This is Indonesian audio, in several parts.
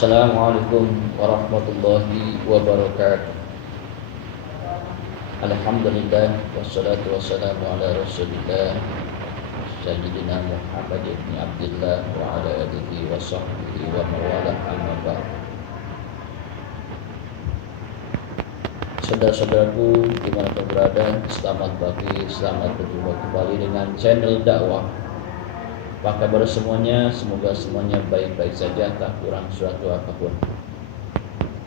Assalamualaikum warahmatullahi wabarakatuh. Alhamdulillah wassalatu wassalamu ala Rasulillah Sayyidina Muhammad ibn Abdullah wa ala alihi wa sahbihi wa mawalah amma ba'd. Saudara-saudaraku dimanapun berada, selamat pagi, selamat berjumpa kembali dengan channel dakwah. Apa kabar semuanya? Semoga semuanya baik-baik saja, tak kurang suatu apapun.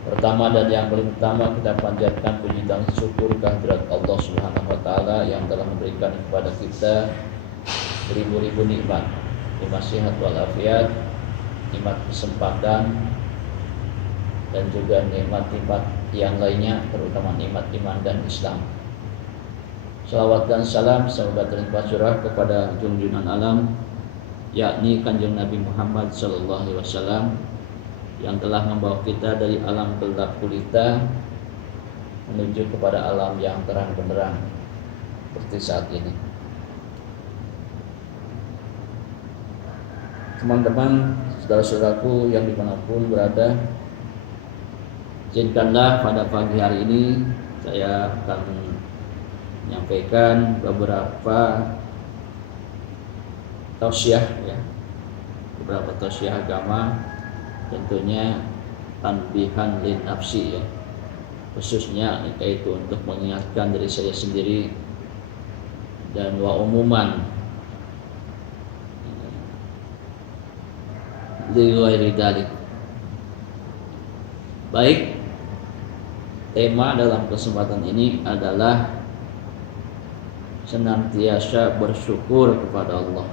Pertama dan yang paling utama, kita panjatkan puji dan syukur kehadirat Allah Subhanahu wa taala yang telah memberikan kepada kita beribu-ribu nikmat, nikmat sehat walafiat, nikmat kesempatan, dan juga nikmat-nikmat yang lainnya, terutama nikmat iman dan Islam. Salawat dan salam semoga terlimpah curah kepada junjungan alam, yakni Kanjeng Nabi Muhammad sallallahu alaihi wasallam, yang telah membawa kita dari alam gelap gulita menuju kepada alam yang terang benderang seperti saat ini. Teman-teman, saudara-saudaraku yang dimanapun berada, izinkanlah pada pagi hari ini saya akan menyampaikan beberapa tausiah, beberapa tausiah agama, tentunya tanbihan lin nafsi, khususnya yaitu untuk mengingatkan diri saya sendiri dan wa umuman li ghairi dzalik. Baik, tema dalam kesempatan ini adalah senantiasa bersyukur kepada Allah.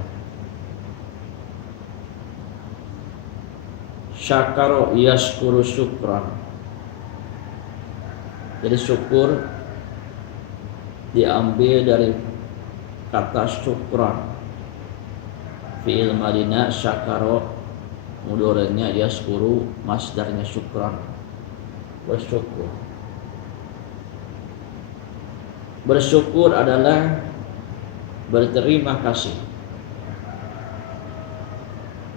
Syakaro yaskuru syukran. Jadi syukur diambil dari kata syukran. Fi'il madina syakaro, mudhari'nya yaskuru, masdarnya syukran, bersyukur. Bersyukur adalah berterima kasih.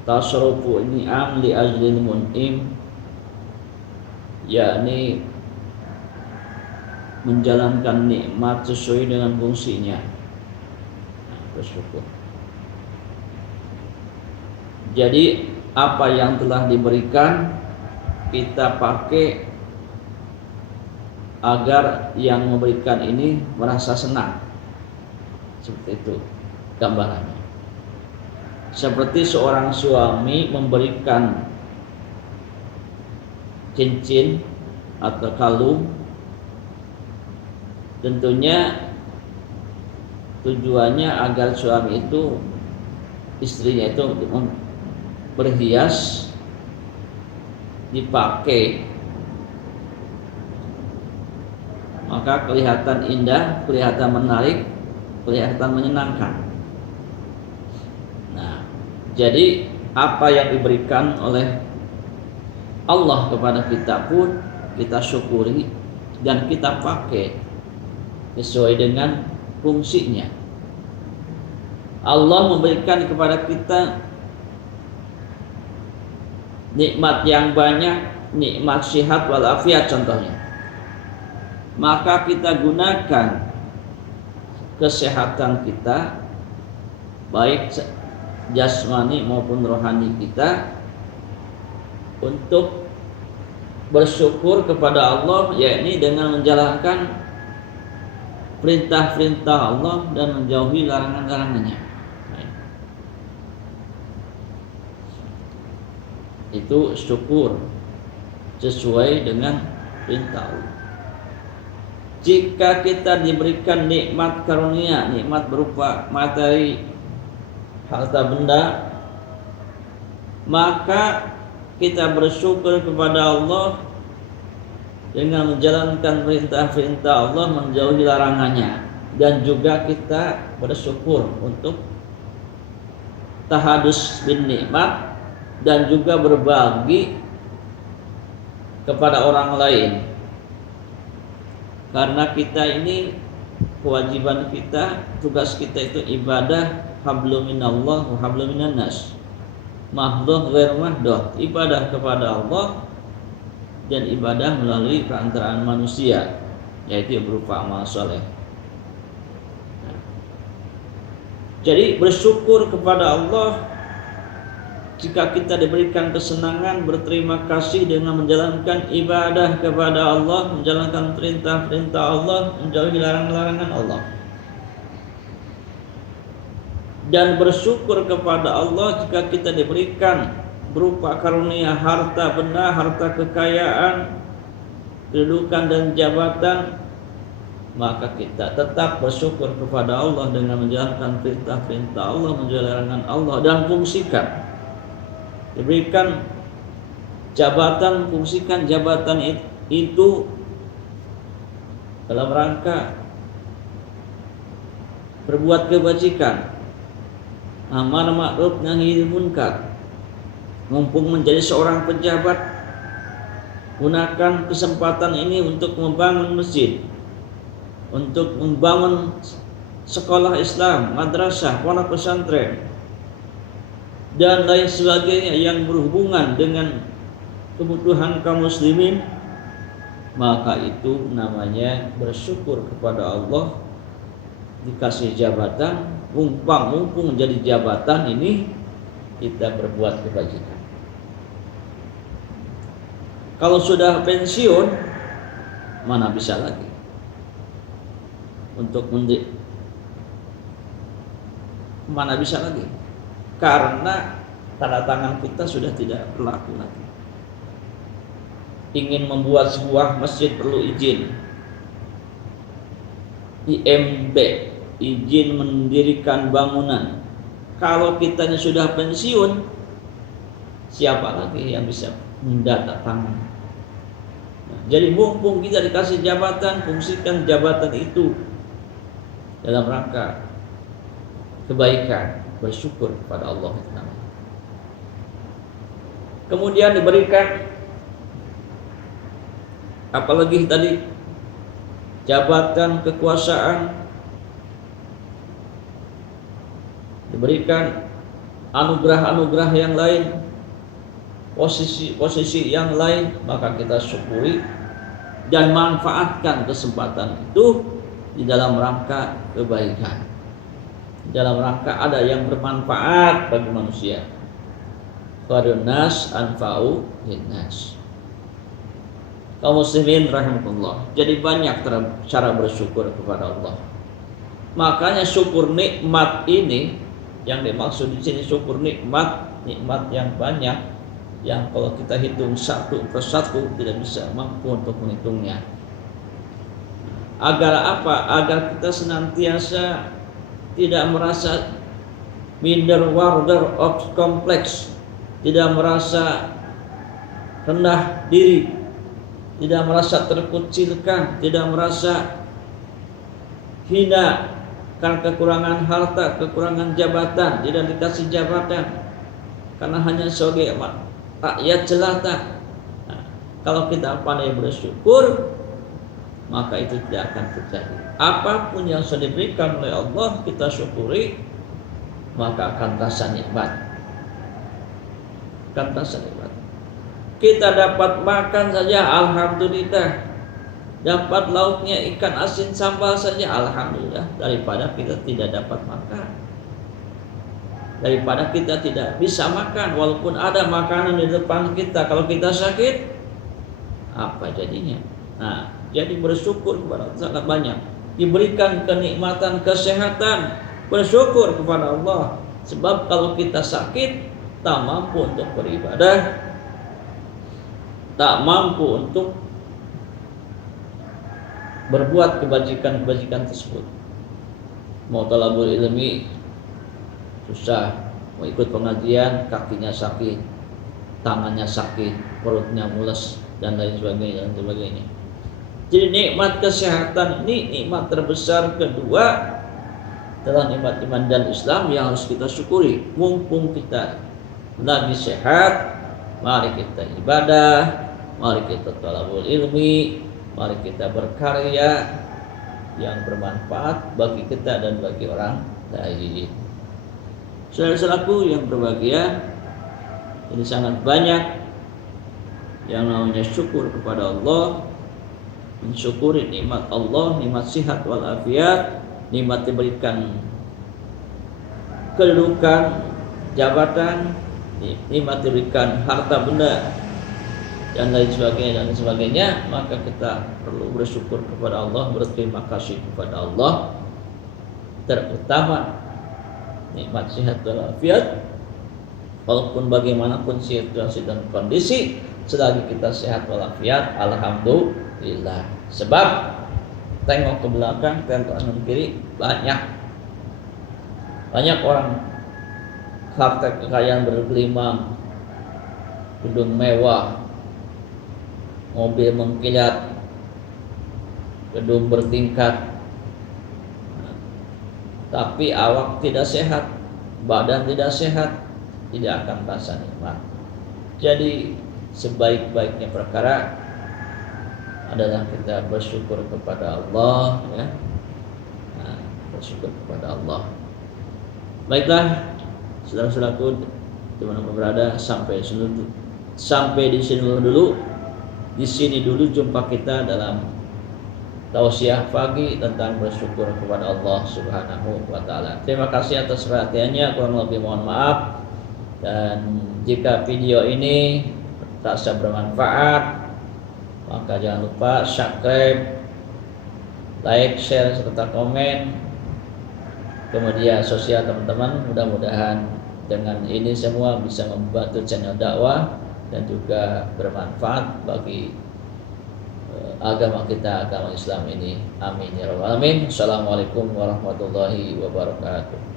Tasarrufu ni'am li ajlil mun'im, yakni menjalankan nikmat sesuai dengan fungsinya. Bersyukur. Jadi apa yang telah diberikan kita pakai agar yang memberikan ini merasa senang. Seperti itu gambarannya. Seperti seorang suami memberikan cincin atau kalung, tentunya tujuannya agar suami itu, istrinya itu berhias, dipakai, maka kelihatan indah, kelihatan menarik, kelihatan menyenangkan. Jadi apa yang diberikan oleh Allah kepada kita pun kita syukuri dan kita pakai sesuai dengan fungsinya. Allah memberikan kepada kita nikmat yang banyak, nikmat sehat walafiat contohnya. Maka kita gunakan kesehatan kita, baik jasmani maupun rohani kita, untuk bersyukur kepada Allah, yakni dengan menjalankan perintah-perintah Allah dan menjauhi larangan-larangannya. Itu syukur sesuai dengan perintah Allah. Jika kita diberikan nikmat karunia, nikmat berupa materi, harta benda, maka kita bersyukur kepada Allah dengan menjalankan perintah-perintah Allah, menjauhi larangannya, dan juga kita bersyukur untuk tahadus bin nikmat dan juga berbagi kepada orang lain. Karena kita ini, kewajiban kita, tugas kita itu ibadah hablum minallah wa hablum minan nas. Mahdoh ghair mahdoh, ibadah kepada Allah dan ibadah melalui perantaraan manusia, yaitu berupa amal soleh. Jadi bersyukur kepada Allah jika kita diberikan kesenangan, berterima kasih dengan menjalankan ibadah kepada Allah, menjalankan perintah-perintah Allah, menjauhi larangan-larangan Allah. Dan bersyukur kepada Allah jika kita diberikan berupa karunia harta benda, harta kekayaan, kedudukan dan jabatan, maka kita tetap bersyukur kepada Allah dengan menjalankan perintah-perintah Allah, menjauhi larangan Allah, dan fungsikan. Diberikan jabatan, fungsikan jabatan itu dalam rangka berbuat kebajikan, amar ma'ruf nahi munkar. Mumpung menjadi seorang pejabat, gunakan kesempatan ini untuk membangun masjid, untuk membangun sekolah Islam, madrasah, pondok pesantren, dan lain sebagainya yang berhubungan dengan kebutuhan kaum muslimin, maka itu namanya bersyukur kepada Allah. Dikasih jabatan, mumpung jadi jabatan ini kita berbuat kebajikan. Kalau sudah pensiun, mana bisa lagi untuk mana bisa lagi, karena tanda tangan kita sudah tidak berlaku lagi. Ingin membuat sebuah masjid perlu izin IMB, izin mendirikan bangunan. Kalau kitanya sudah pensiun, siapa lagi yang bisa mendatangkan? Jadi mumpung kita dikasih jabatan, fungsikan jabatan itu dalam rangka kebaikan, bersyukur kepada Allah. Kemudian diberikan apalagi tadi jabatan, kekuasaan, diberikan anugerah-anugerah yang lain, posisi yang lain, maka kita syukuri dan manfaatkan kesempatan itu di dalam rangka kebaikan, dalam rangka ada yang bermanfaat bagi manusia. Khairun nas anfa'u linnas. Kaum muslimin rahimahullah. Jadi banyak cara bersyukur kepada Allah. Makanya syukur nikmat ini yang dimaksud di sini, syukur nikmat yang banyak, yang kalau kita hitung satu persatu tidak bisa mampu untuk menghitungnya. Agar apa? Agar kita senantiasa tidak merasa minder, warder of complex, tidak merasa rendah diri, tidak merasa terkucilkan, tidak merasa hina karena kekurangan harta, kekurangan jabatan, tidak dikasih jabatan karena hanya sebagai rakyat jelata. Nah, kalau kita pandai bersyukur, maka itu tidak akan terjadi. Apapun yang sudah diberikan oleh Allah kita syukuri, maka akan rasa nikmat. Akan rasa nikmat. Kita dapat makan saja, alhamdulillah. Dapat lauknya ikan asin sambal saja, alhamdulillah. Daripada kita tidak dapat makan, daripada kita tidak bisa makan walaupun ada makanan di depan kita. Kalau kita sakit, apa jadinya? Nah, jadi bersyukur kepada Allah sangat banyak. Diberikan kenikmatan kesehatan, bersyukur kepada Allah. Sebab kalau kita sakit, tak mampu untuk beribadah, tak mampu untuk berbuat kebajikan-kebajikan tersebut. Mau talabul ilmi susah, mau ikut pengajian kakinya sakit, tangannya sakit, perutnya mules dan lain sebagainya. Jadi nikmat kesehatan ini nikmat terbesar kedua adalah nikmat iman dan Islam yang harus kita syukuri. Mumpung kita lagi sehat, mari kita ibadah, mari kita talabul ilmi, mari kita berkarya yang bermanfaat bagi kita dan bagi orang lain. Saudara-saudaraku yang berbahagia, Jadi sangat banyak yang namanya syukur kepada Allah, mensyukuri nikmat Allah, nikmat sihat walafiat, nikmat diberikan kedudukan, jabatan, nikmat diberikan harta benda dan lain sebagainya, maka kita perlu bersyukur kepada Allah, berterima kasih kepada Allah. Terutama nikmat sehat walafiat, walaupun bagaimanapun situasi dan kondisi, selagi kita sehat walafiat, alhamdulillah. Sebab tengok ke belakang, tengok kanan kiri, banyak orang harta kekayaan bergelimang, gedung mewah, mobil mengkilat, gedung bertingkat, tapi awak tidak sehat, badan tidak sehat, tidak akan rasa nikmat. Jadi sebaik-baiknya perkara adalah kita bersyukur kepada Allah, ya. Bersyukur kepada Allah. Baiklah, saudara-saudaraku dimanapun berada, sampai di sini dulu. Di sini dulu jumpa kita dalam tausiah pagi tentang bersyukur kepada Allah Subhanahu wa taala. Terima kasih atas perhatiannya, kurang lebih mohon maaf. Dan jika video ini terasa bermanfaat, maka jangan lupa subscribe, like, share serta komen ke media sosial teman-teman. Mudah-mudahan dengan ini semua bisa membantu channel dakwah dan juga bermanfaat bagi agama kita, agama Islam ini. Amin ya rabbal alamin. Assalamualaikum warahmatullahi wabarakatuh.